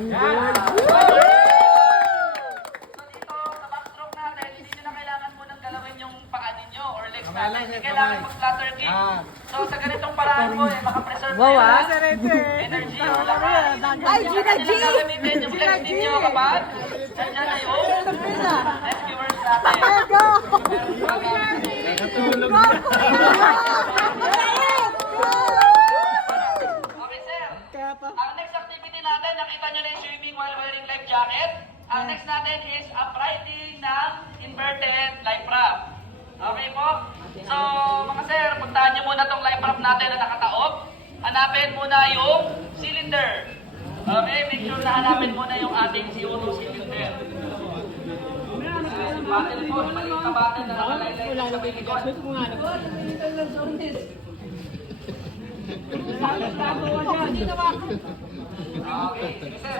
Ang Yan. galing. So dito, sa backstroke natin, hindi nyo na kailangan mo nang galawin yung paa ninyo or legs natin. Hindi kailangan mag-flutter kick. So sa ganitong paraan po, makapreserve Wow, kayo ah. ng energy or lakas. Ay, Gina G! Kailangan gagamitin yung legs ninyo kapag nandyan na yung rescuers natin. Go! Nakatulog. Okay, sir. Ang next activity natin, nakita nyo na yung swimming while wearing life jacket. Ang next natin is uprighting ng inverted life raft. Okay po? So, mga sir, puntahan nyo muna tong life raft natin na nakataob. Hanapin muna yung cylinder. Okay, make sure na hanapin muna yung ating CO2 cylinder. Battle po, yung maliit na battle na nakalaylay sa may likod. Okay, sige sir.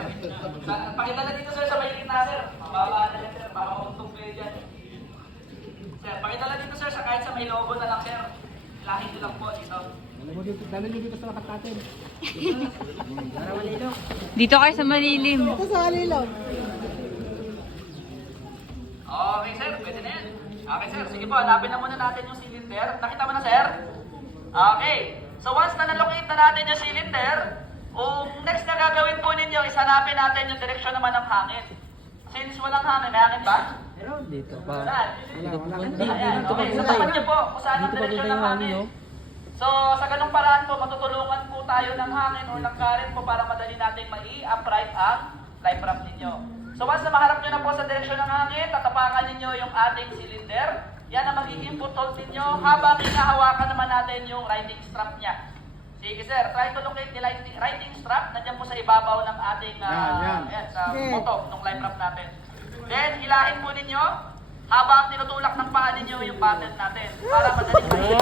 Pakidala dito sir sa may gitna sir. Mababa na lang sir, para mauntog kayo dyan. Sir, pakidala dito sir sa kahit sa may logo na lang sir. Lahin nyo lang po dito. Dami nyo dito sa lakas natin. Dito kayo sa malilim. Ito sa kalilong. Okay sir, pwede na yan. Okay sir, sige po, hanapin na muna natin yung cylinder. Nakita mo na sir? Okay. So once na nalocate na natin yung cylinder, next na gagawin po ninyo is hanapin natin yung direksyon naman ng hangin. Since walang hangin, may hangin ba? Pero dito pa. Saan? Ayan, Dito okay. pa Sasapat niyo po kung saan ang Dito pa direksyon yung ng hangin, hangin. no? So, sa ganung paraan po, matutulungan po tayo ng hangin o ng current po para madali natin mai-upright ang life raft ninyo. So, once na maharap nyo na po sa direksyon ng hangin, tatapakan ninyo yung ating cylinder. Yan ang magiging foothold ninyo habang hinahawakan naman natin yung riding strap niya. Sige sir, try to locate the riding strap. Nandiyan po sa ibabaw ng ating Yan. ayan, sa bottom ng life raft natin. Then, hilahin po ninyo habang tinutulak ng paa ninyo yung button natin para madali kayo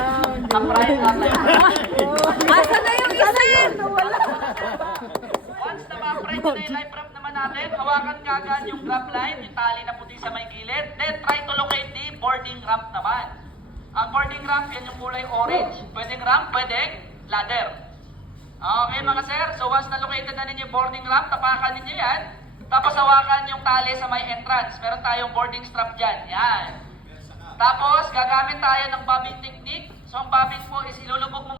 upright ang life raft. Asa na yung isa? Once na ma-upright na yung life raft naman natin, hawakan kagad yung grab line, yung tali na puti sa may gilid. Then, try to locate the boarding ramp naman. Ang boarding ramp, yan yung kulay orange. Pwedeng ramp, pwedeng ladder. Okay mga sir, so once na located na ninyo yung boarding ramp, tapakan ninyo yan. Tapos hawakan yung tali sa may entrance. Meron tayong boarding strap dyan. Yan. Tapos gagamit tayo ng bobbing technique. So ang bobbing po is ilulubog mo